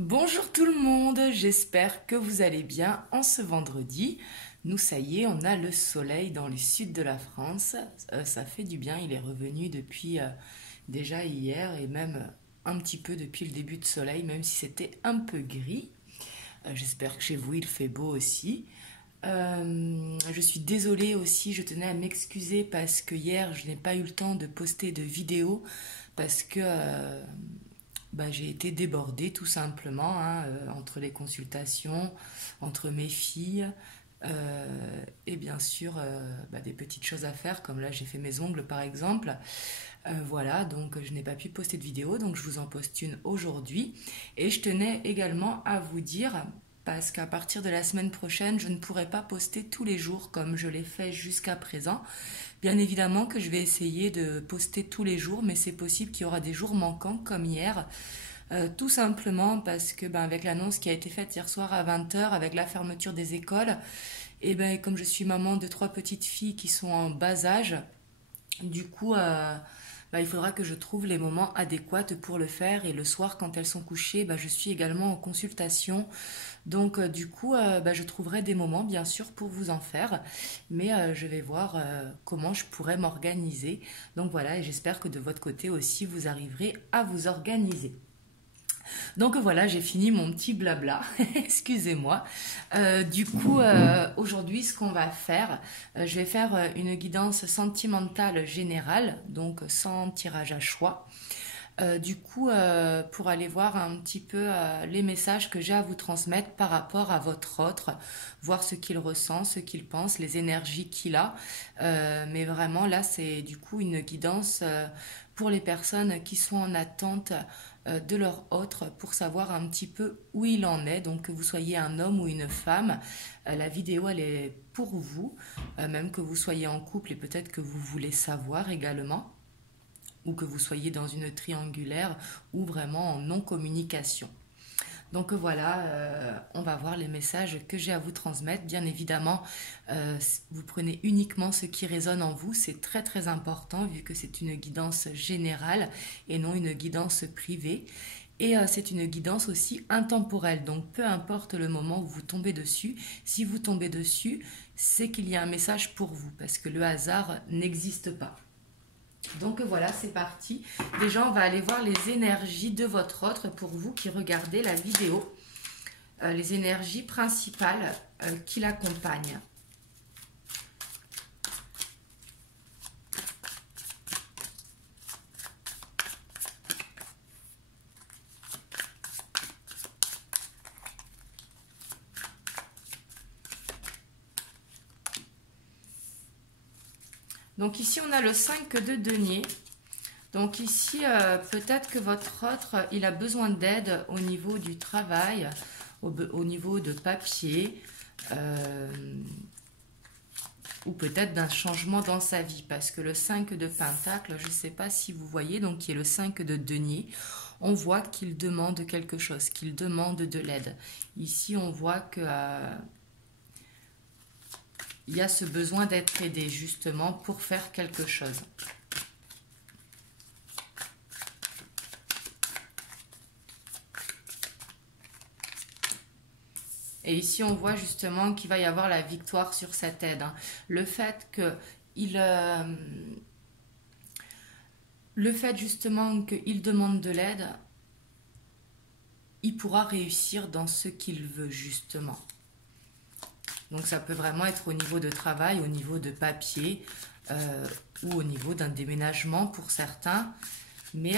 Bonjour tout le monde, j'espère que vous allez bien en ce vendredi. Nous, ça y est, on a le soleil dans le sud de la France. Ça fait du bien, il est revenu depuis déjà hier et même un petit peu depuis le début de soleil, même si c'était un peu gris. J'espère que chez vous, il fait beau aussi. Je suis désolée aussi, je tenais à m'excuser parce que hier, je n'ai pas eu le temps de poster de vidéo parce que j'ai été débordée tout simplement hein, entre les consultations, entre mes filles et bien sûr des petites choses à faire comme là j'ai fait mes ongles par exemple. Voilà, donc je n'ai pas pu poster de vidéo, donc je vous en poste une aujourd'hui. Et je tenais également à vous dire, parce qu'à partir de la semaine prochaine, je ne pourrai pas poster tous les jours comme je l'ai fait jusqu'à présent. Bien évidemment que je vais essayer de poster tous les jours, mais c'est possible qu'il y aura des jours manquants comme hier. Tout simplement parce que avec l'annonce qui a été faite hier soir à 20 h, avec la fermeture des écoles, et comme je suis maman de 3 petites filles qui sont en bas âge, du coup il faudra que je trouve les moments adéquats pour le faire. Et le soir, quand elles sont couchées, je suis également en consultation. Donc, du coup, je trouverai des moments, bien sûr, pour vous en faire. Mais je vais voir comment je pourrais m'organiser. Donc voilà, et j'espère que de votre côté aussi, vous arriverez à vous organiser. Donc voilà, j'ai fini mon petit blabla, excusez-moi. Aujourd'hui, ce qu'on va faire, je vais faire une guidance sentimentale générale, donc sans tirage à choix. Pour aller voir un petit peu les messages que j'ai à vous transmettre par rapport à votre autre, voir ce qu'il ressent, ce qu'il pense, les énergies qu'il a. Mais vraiment, là, c'est du coup une guidance pour les personnes qui sont en attente de leur autre pour savoir un petit peu où il en est. Donc, que vous soyez un homme ou une femme, la vidéo, elle est pour vous, même que vous soyez en couple et peut-être que vous voulez savoir également, ou que vous soyez dans une triangulaire ou vraiment en non-communication. Donc voilà, on va voir les messages que j'ai à vous transmettre. Bien évidemment, vous prenez uniquement ce qui résonne en vous. C'est très très important vu que c'est une guidance générale et non une guidance privée. Et c'est une guidance aussi intemporelle. Donc peu importe le moment où vous tombez dessus, si vous tombez dessus, c'est qu'il y a un message pour vous parce que le hasard n'existe pas. Donc voilà, c'est parti. Déjà, on va aller voir les énergies de votre autre pour vous qui regardez la vidéo. Les énergies principales qui l'accompagnent. Donc ici, on a le 5 de denier. Donc ici, peut-être que votre autre, il a besoin d'aide au niveau du travail, au niveau de papier, ou peut-être d'un changement dans sa vie. Parce que le 5 de pentacle, je ne sais pas si vous voyez, donc qui est le 5 de denier, on voit qu'il demande quelque chose, qu'il demande de l'aide. Ici, on voit que... il y a ce besoin d'être aidé justement pour faire quelque chose. Et ici, on voit justement qu'il va y avoir la victoire sur cette aide. Le fait justement qu'il demande de l'aide, il pourra réussir dans ce qu'il veut justement. Donc ça peut vraiment être au niveau de travail, au niveau de papier ou au niveau d'un déménagement pour certains. Mais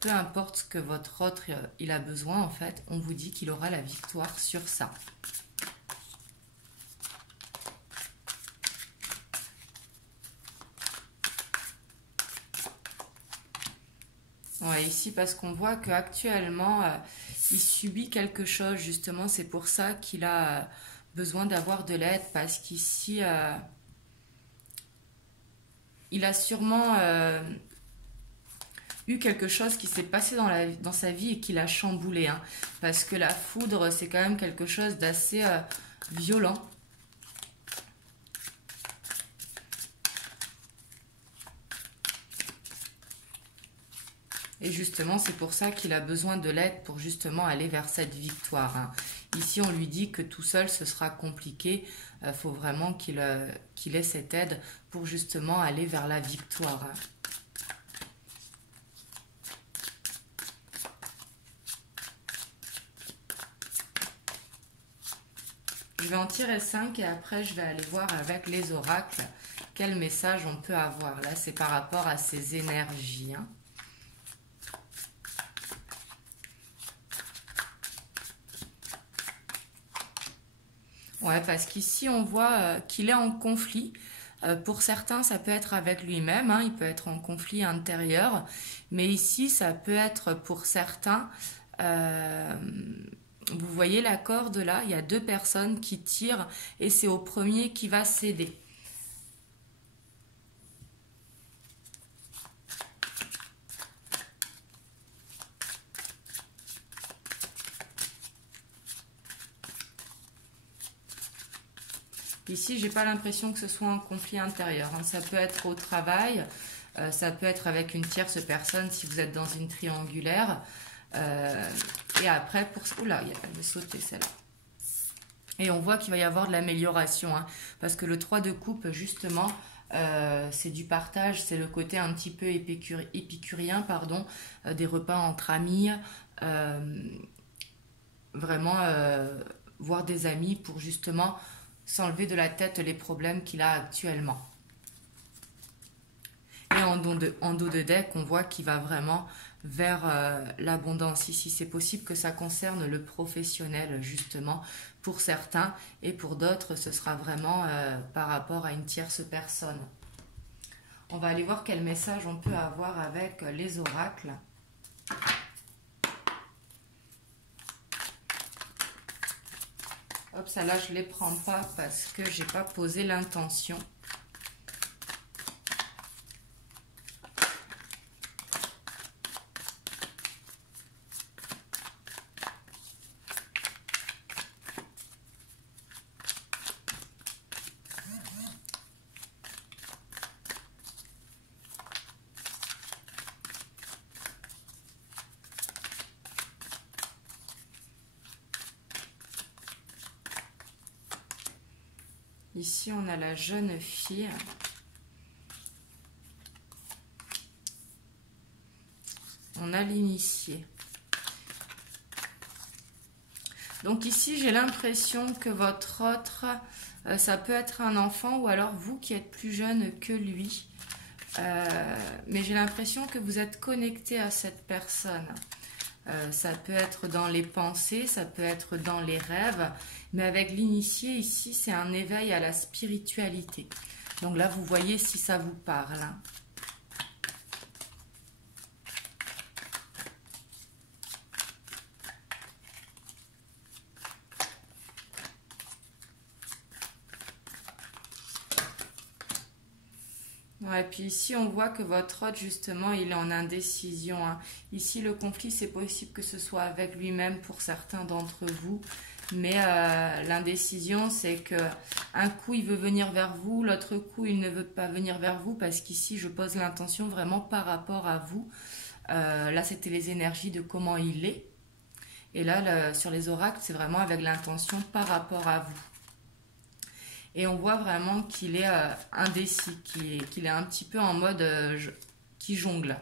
peu importe ce que votre autre il a besoin, en fait, on vous dit qu'il aura la victoire sur ça. Ouais, ici, parce qu'on voit qu'actuellement, il subit quelque chose, justement. C'est pour ça qu'il a besoin d'avoir de l'aide, parce qu'ici, il a sûrement eu quelque chose qui s'est passé dans sa vie et qui l'a chamboulé. Hein, parce que la foudre, c'est quand même quelque chose d'assez violent. Et justement, c'est pour ça qu'il a besoin de l'aide pour justement aller vers cette victoire, hein. Ici, on lui dit que tout seul, ce sera compliqué. Il faut vraiment qu'il ait cette aide pour justement aller vers la victoire, hein. Je vais en tirer 5 et après, je vais aller voir avec les oracles quel message on peut avoir. Là, c'est par rapport à ces énergies, hein. Ouais, parce qu'ici, on voit qu'il est en conflit. Pour certains, ça peut être avec lui-même, hein, il peut être en conflit intérieur. Mais ici, ça peut être pour certains... vous voyez la corde là, il y a 2 personnes qui tirent et c'est au premier qui va céder. Ici, j'ai pas l'impression que ce soit un conflit intérieur, hein. Ça peut être au travail, ça peut être avec une tierce personne si vous êtes dans une triangulaire. Et après, pour... Oula, elle va sauter celle-là. Et on voit qu'il va y avoir de l'amélioration, hein, parce que le 3 de coupe, justement, c'est du partage, c'est le côté un petit peu épicurien, pardon, des repas entre amis, vraiment voir des amis pour justement s'enlever de la tête les problèmes qu'il a actuellement. Et en dos de deck, on voit qu'il va vraiment vers l'abondance. Ici, c'est possible que ça concerne le professionnel, justement, pour certains. Et pour d'autres, ce sera vraiment par rapport à une tierce personne. On va aller voir quel message on peut avoir avec les oracles. Hop, ça là, je ne les prends pas parce que j'ai pas posé l'intention. Ici, on a la jeune fille. On a l'initié. Donc ici, j'ai l'impression que votre autre, ça peut être un enfant ou alors vous qui êtes plus jeune que lui. Mais j'ai l'impression que vous êtes connecté à cette personne. Ça peut être dans les pensées, ça peut être dans les rêves, mais avec l'initié ici, c'est un éveil à la spiritualité. Donc là, vous voyez si ça vous parle, hein. Ouais, puis ici, on voit que votre hôte, justement, il est en indécision, hein. Ici, le conflit, c'est possible que ce soit avec lui-même pour certains d'entre vous. Mais l'indécision, c'est que un coup, il veut venir vers vous, l'autre coup, il ne veut pas venir vers vous parce qu'ici, je pose l'intention vraiment par rapport à vous. Là, c'était les énergies de comment il est. Et là, sur les oracles, c'est vraiment avec l'intention par rapport à vous. Et on voit vraiment qu'il est indécis, qu'il est un petit peu en mode qui jongle.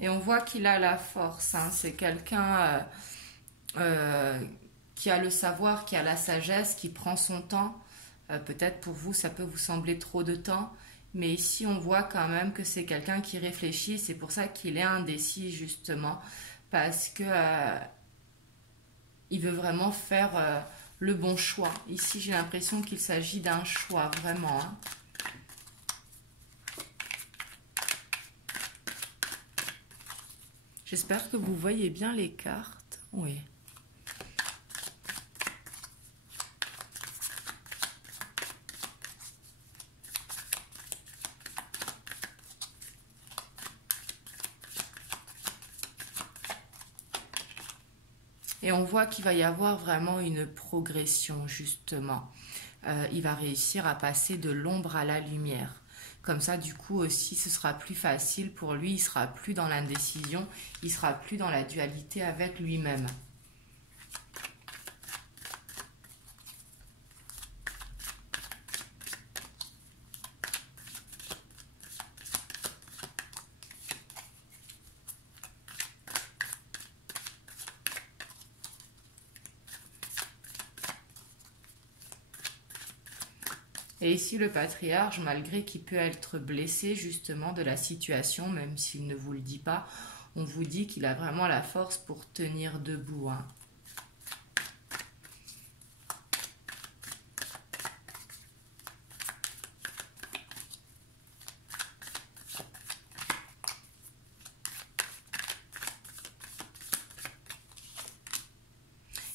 Et on voit qu'il a la force, hein. C'est quelqu'un qui a le savoir, qui a la sagesse, qui prend son temps. Peut-être pour vous, ça peut vous sembler trop de temps. Mais ici, on voit quand même que c'est quelqu'un qui réfléchit. C'est pour ça qu'il est indécis, justement. Parce que il veut vraiment faire le bon choix. Ici, j'ai l'impression qu'il s'agit d'un choix, vraiment, hein. J'espère que vous voyez bien les cartes. Oui. Et on voit qu'il va y avoir vraiment une progression, justement. Il va réussir à passer de l'ombre à la lumière. Comme ça, du coup, aussi, ce sera plus facile pour lui. Il sera plus dans l'indécision. Il sera plus dans la dualité avec lui-même. Et ici, le patriarche, malgré qu'il peut être blessé justement de la situation, même s'il ne vous le dit pas, on vous dit qu'il a vraiment la force pour tenir debout. Hein.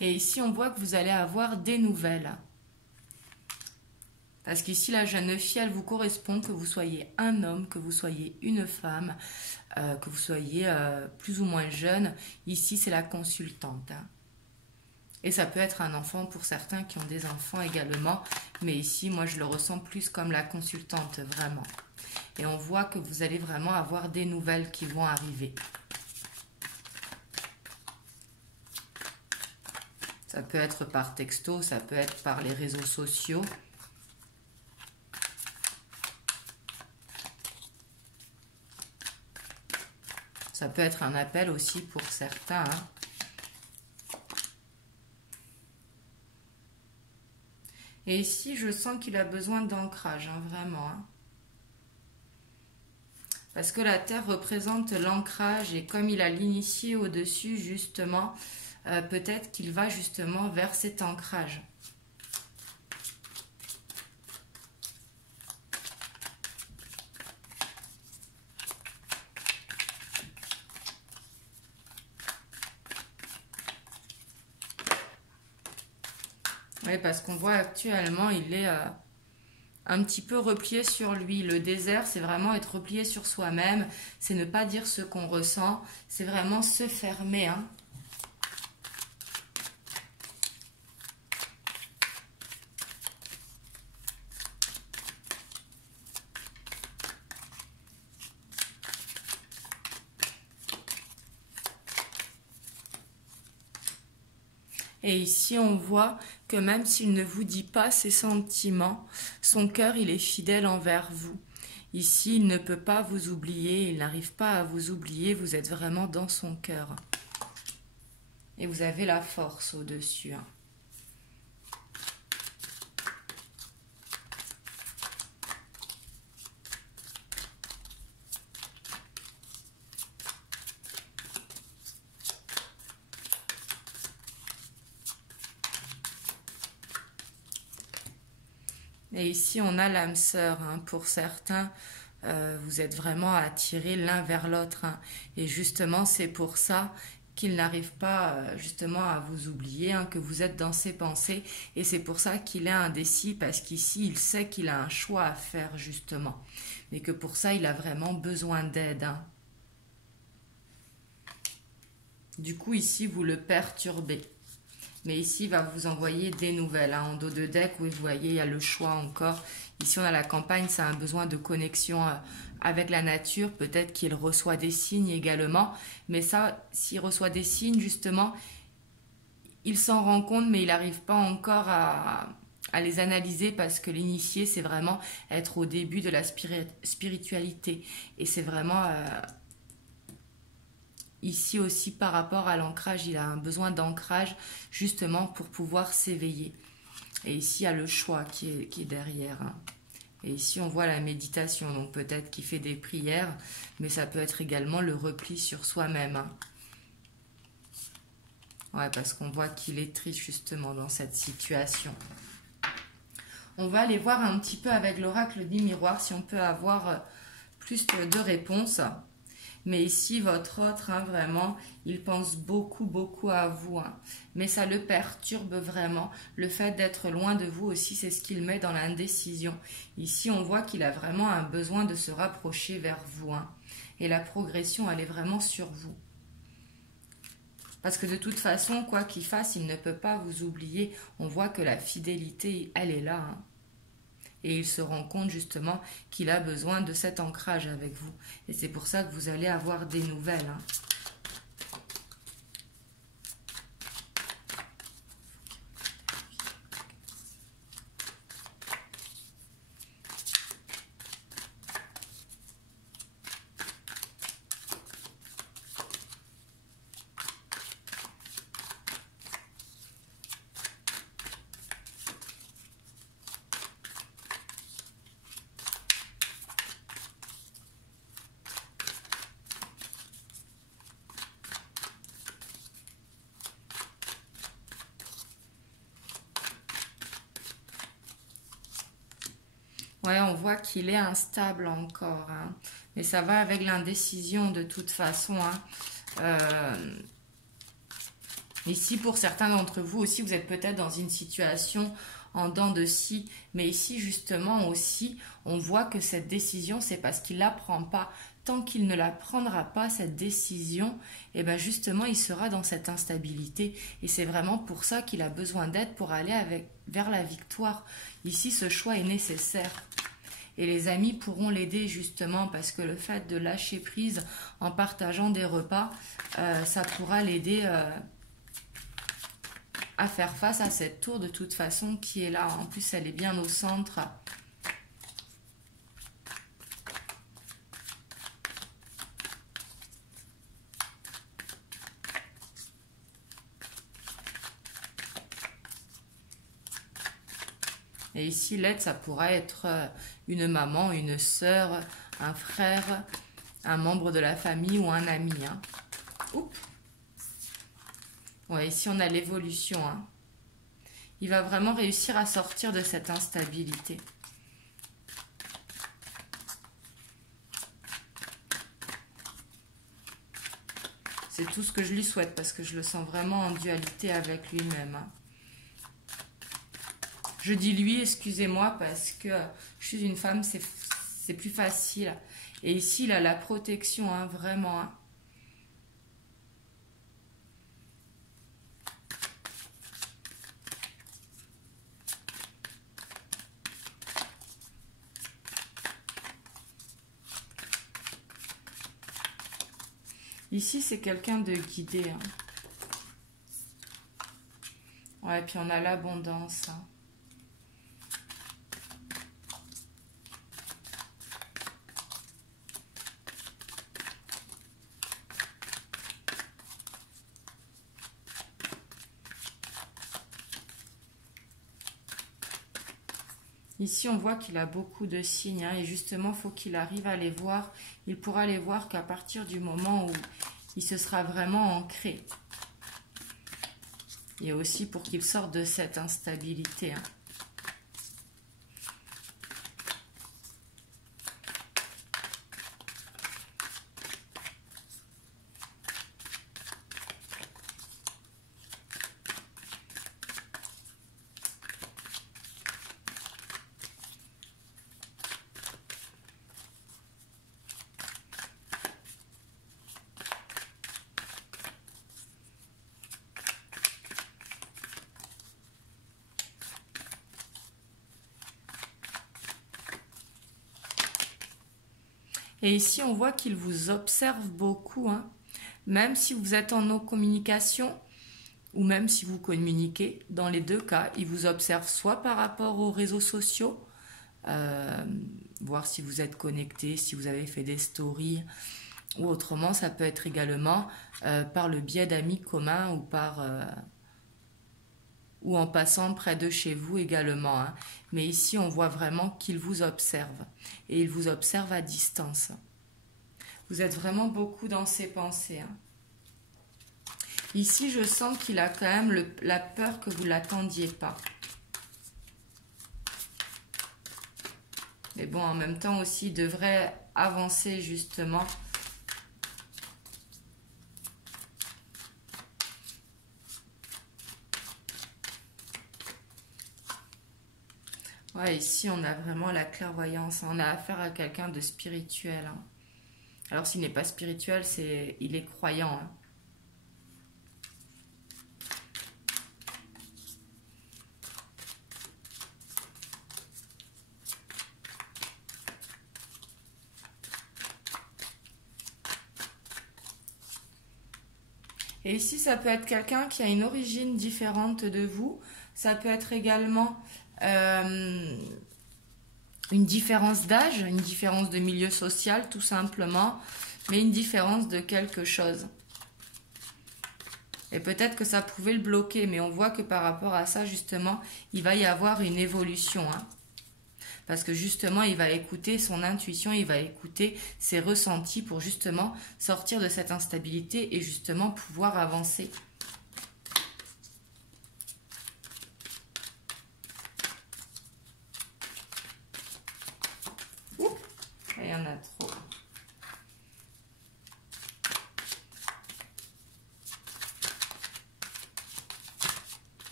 Et ici, on voit que vous allez avoir des nouvelles. Parce qu'ici, la jeune fille, elle vous correspond, que vous soyez un homme, que vous soyez une femme, que vous soyez plus ou moins jeune. Ici, c'est la consultante. Hein. Et ça peut être un enfant pour certains qui ont des enfants également. Mais ici, moi, je le ressens plus comme la consultante, vraiment. Et on voit que vous allez vraiment avoir des nouvelles qui vont arriver. Ça peut être par texto, ça peut être par les réseaux sociaux. Ça peut être un appel aussi pour certains. Hein. Et ici, je sens qu'il a besoin d'ancrage, hein, vraiment. Hein. Parce que la Terre représente l'ancrage et comme il a l'initié au-dessus, justement, peut-être qu'il va justement vers cet ancrage. Oui, parce qu'on voit actuellement, il est un petit peu replié sur lui. Le désert, c'est vraiment être replié sur soi-même. C'est ne pas dire ce qu'on ressent. C'est vraiment se fermer. Hein. Et ici, on voit que même s'il ne vous dit pas ses sentiments, son cœur, il est fidèle envers vous. Ici, il ne peut pas vous oublier, il n'arrive pas à vous oublier, vous êtes vraiment dans son cœur. Et vous avez la force au-dessus. Hein. Et ici, on a l'âme sœur. Hein. Pour certains, vous êtes vraiment attirés l'un vers l'autre. Hein. Et justement, c'est pour ça qu'il n'arrive pas justement à vous oublier, hein, que vous êtes dans ses pensées. Et c'est pour ça qu'il est indécis, parce qu'ici, il sait qu'il a un choix à faire, justement. Mais que pour ça, il a vraiment besoin d'aide. Hein. Du coup, ici, vous le perturbez. Mais ici, il va vous envoyer des nouvelles. Hein. En dos de deck, oui, vous voyez, il y a le choix encore. Ici, on a la campagne, ça a un besoin de connexion avec la nature. Peut-être qu'il reçoit des signes également. Mais ça, s'il reçoit des signes, justement, il s'en rend compte, mais il n'arrive pas encore à les analyser parce que l'initié, c'est vraiment être au début de la spiritualité. Et c'est vraiment... Ici aussi, par rapport à l'ancrage, il a un besoin d'ancrage justement pour pouvoir s'éveiller. Et ici, il y a le choix qui est derrière. Hein. Et ici, on voit la méditation. Donc peut-être qu'il fait des prières, mais ça peut être également le repli sur soi-même. Hein. Ouais, parce qu'on voit qu'il est triste justement dans cette situation. On va aller voir un petit peu avec l'oracle du miroir si on peut avoir plus de réponses. Mais ici, votre autre, hein, vraiment, il pense beaucoup, beaucoup à vous. Hein. Mais ça le perturbe vraiment. Le fait d'être loin de vous aussi, c'est ce qu'il met dans l'indécision. Ici, on voit qu'il a vraiment un besoin de se rapprocher vers vous. Hein. Et la progression, elle est vraiment sur vous. Parce que de toute façon, quoi qu'il fasse, il ne peut pas vous oublier. On voit que la fidélité, elle est là, hein. Et il se rend compte justement qu'il a besoin de cet ancrage avec vous. Et c'est pour ça que vous allez avoir des nouvelles, hein. Ouais, on voit qu'il est instable encore, hein. Mais ça va avec l'indécision de toute façon, hein. Ici, pour certains d'entre vous aussi, vous êtes peut-être dans une situation en dents de scie. Mais ici, justement, aussi, on voit que cette décision, c'est parce qu'il ne la prend pas. Tant qu'il ne la prendra pas, cette décision, et ben justement, il sera dans cette instabilité. Et c'est vraiment pour ça qu'il a besoin d'aide pour aller vers la victoire. Ici, ce choix est nécessaire. Et les amis pourront l'aider justement parce que le fait de lâcher prise en partageant des repas, ça pourra l'aider à faire face à cette tour de toute façon qui est là. En plus, elle est bien au centre. Et ici, l'aide, ça pourrait être une maman, une sœur, un frère, un membre de la famille ou un ami, hein. Oups. Ouais, ici, on a l'évolution, hein. Il va vraiment réussir à sortir de cette instabilité. C'est tout ce que je lui souhaite parce que je le sens vraiment en dualité avec lui-même, hein. Je dis lui, excusez-moi, parce que je suis une femme, c'est plus facile. Et ici, il a la protection, hein, vraiment, hein. Ici, c'est quelqu'un de guidé, hein. Ouais, puis on a l'abondance, hein. Ici, on voit qu'il a beaucoup de signes, hein, et justement, il faut qu'il arrive à les voir. Il pourra les voir qu'à partir du moment où il se sera vraiment ancré. Et aussi pour qu'il sorte de cette instabilité, hein. Et ici, on voit qu'il vous observe beaucoup, hein. Même si vous êtes en non-communication ou même si vous communiquez, dans les deux cas, il vous observe soit par rapport aux réseaux sociaux, voir si vous êtes connecté, si vous avez fait des stories, ou autrement, ça peut être également par le biais d'amis communs ou en passant près de chez vous également, hein. Mais ici, on voit vraiment qu'il vous observe. Et il vous observe à distance. Vous êtes vraiment beaucoup dans ses pensées, hein. Ici, je sens qu'il a quand même la peur que vous ne l'attendiez pas. Mais bon, en même temps aussi, il devrait avancer justement. Ouais, ici, on a vraiment la clairvoyance. On a affaire à quelqu'un de spirituel, hein. Alors, s'il n'est pas spirituel, il est croyant, hein. Et ici, ça peut être quelqu'un qui a une origine différente de vous. Ça peut être également une différence d'âge, une différence de milieu social, tout simplement, mais une différence de quelque chose. Et peut-être que ça pouvait le bloquer, mais on voit que par rapport à ça, justement, il va y avoir une évolution. Hein. Parce que justement, il va écouter son intuition, il va écouter ses ressentis pour justement sortir de cette instabilité et justement pouvoir avancer. Ouh, il y en a trop.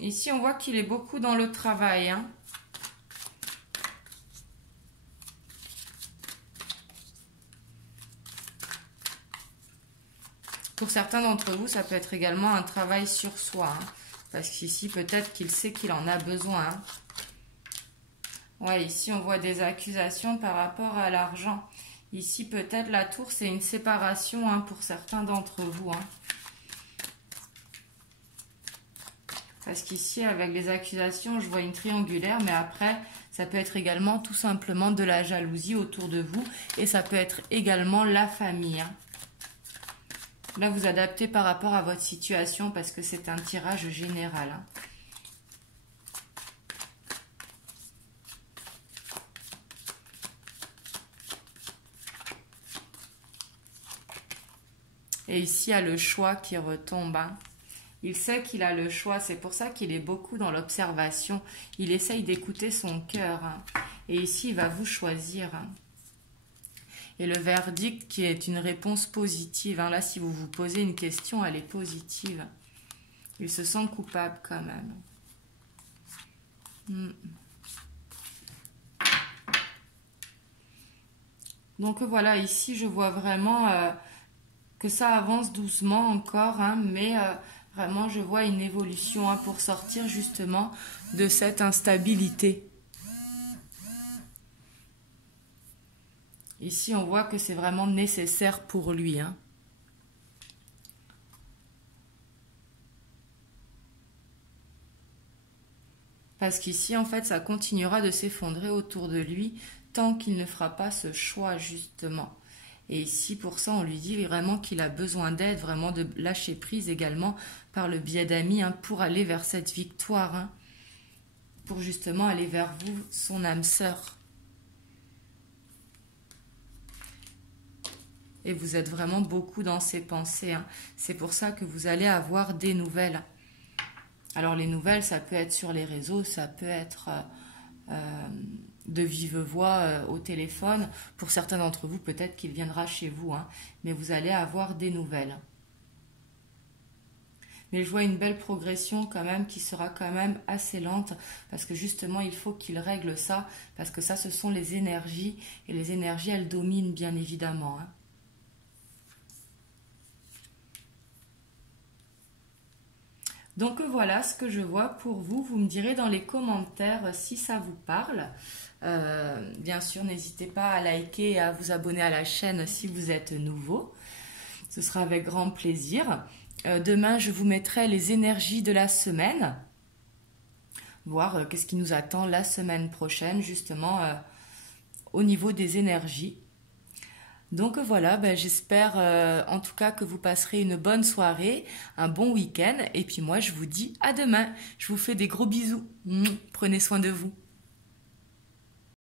Ici, on voit qu'il est beaucoup dans le travail. Hein. Pour certains d'entre vous, ça peut être également un travail sur soi. Hein, parce qu'ici, peut-être qu'il sait qu'il en a besoin. Hein. Ouais, ici, on voit des accusations par rapport à l'argent. Ici, peut-être la tour, c'est une séparation hein, pour certains d'entre vous. Hein. Parce qu'ici, avec les accusations, je vois une triangulaire, mais après, ça peut être également tout simplement de la jalousie autour de vous. Et ça peut être également la famille. Hein. Là, vous adaptez par rapport à votre situation parce que c'est un tirage général. Hein. Et ici, il y a le choix qui retombe. Hein. Il sait qu'il a le choix, c'est pour ça qu'il est beaucoup dans l'observation. Il essaye d'écouter son cœur. Hein. Et ici, il va vous choisir. Hein. Et le verdict qui est une réponse positive. Hein. Là, si vous vous posez une question, elle est positive. Il se sent coupable quand même. Donc voilà, ici, je vois vraiment que ça avance doucement encore, hein, mais... vraiment, je vois une évolution hein, pour sortir justement de cette instabilité. Ici, on voit que c'est vraiment nécessaire pour lui. Hein. Parce qu'ici, en fait, ça continuera de s'effondrer autour de lui tant qu'il ne fera pas ce choix, justement. Et ici, pour ça, on lui dit vraiment qu'il a besoin d'aide, vraiment de lâcher prise également par le biais d'amis hein, pour aller vers cette victoire, hein, pour justement aller vers vous, son âme sœur. Et vous êtes vraiment beaucoup dans ses pensées. Hein. C'est pour ça que vous allez avoir des nouvelles. Alors les nouvelles, ça peut être sur les réseaux, ça peut être... de vive voix au téléphone. Pour certains d'entre vous, peut-être qu'il viendra chez vous, hein, mais vous allez avoir des nouvelles. Mais je vois une belle progression quand même qui sera quand même assez lente parce que justement, il faut qu'il règle ça parce que ça, ce sont les énergies et les énergies, elles dominent bien évidemment. Hein. Donc voilà ce que je vois pour vous. Vous me direz dans les commentaires si ça vous parle. Bien sûr, n'hésitez pas à liker et à vous abonner à la chaîne si vous êtes nouveau. Ce sera avec grand plaisir. Demain, je vous mettrai les énergies de la semaine. Voir qu'est-ce qui nous attend la semaine prochaine, justement, au niveau des énergies. Donc voilà, j'espère en tout cas que vous passerez une bonne soirée, un bon week-end. Et puis moi, je vous dis à demain. Je vous fais des gros bisous. Prenez soin de vous.